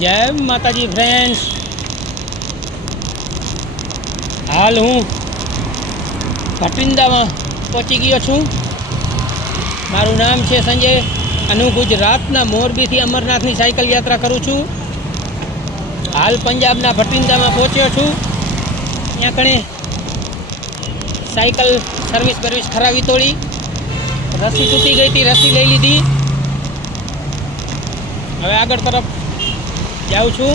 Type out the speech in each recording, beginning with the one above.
જય માતાજી ફ્રેન્ડ્સ, હાલ હું ભટિંડામાં પહોંચી ગયો છું. મારું નામ છે સંજય અને હું ગુજરાતના મોરબીથી અમરનાથની સાયકલ યાત્રા કરું છું. હાલ પંજાબના ભટિંડામાં પહોંચ્યો છું. ત્યાં કણે સાયકલ સર્વિસ કરાવી તોડી, રસી તૂટી ગઈ હતી, રસી લઈ લીધી. હવે આગળ તરફ જાઉં છું.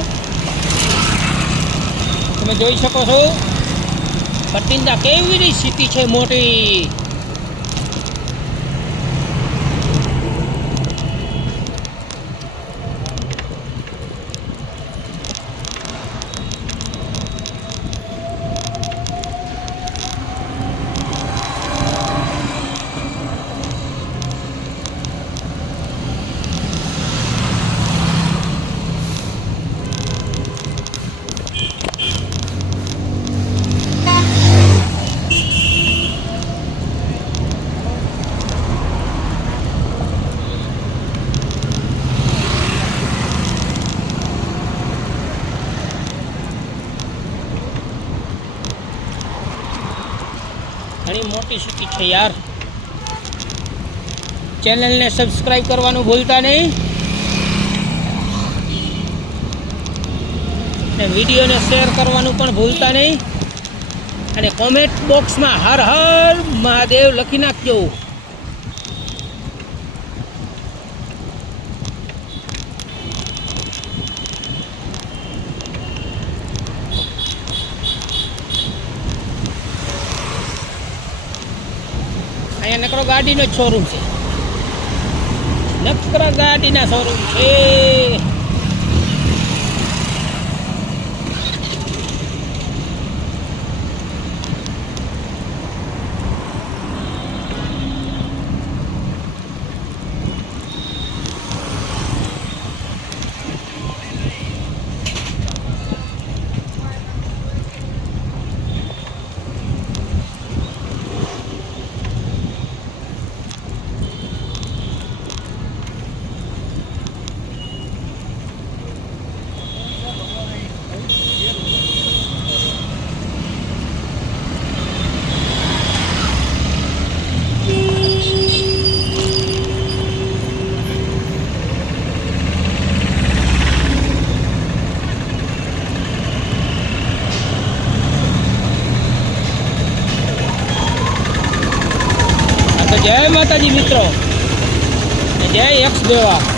તમે જોઈ શકો છો ભટિંડા કેવી સિટી છે મોટી. ઘણી મોટી સિટી છે યાર. ચેનલને સબસ્ક્રાઈબ કરવાનું ભૂલતા નહીં અને વિડીયોને શેર કરવાનું પણ ભૂલતા નહીં. અને કોમેન્ટ બોક્સમાં હર હર મહાદેવ લખી નાખજો. અહીંયા નકરો ગાડીનો જ શોરૂમ છે, નકરા ગાડીના શોરૂમ છે. જય માતાજી મિત્રો, જય એક્સ દેવા.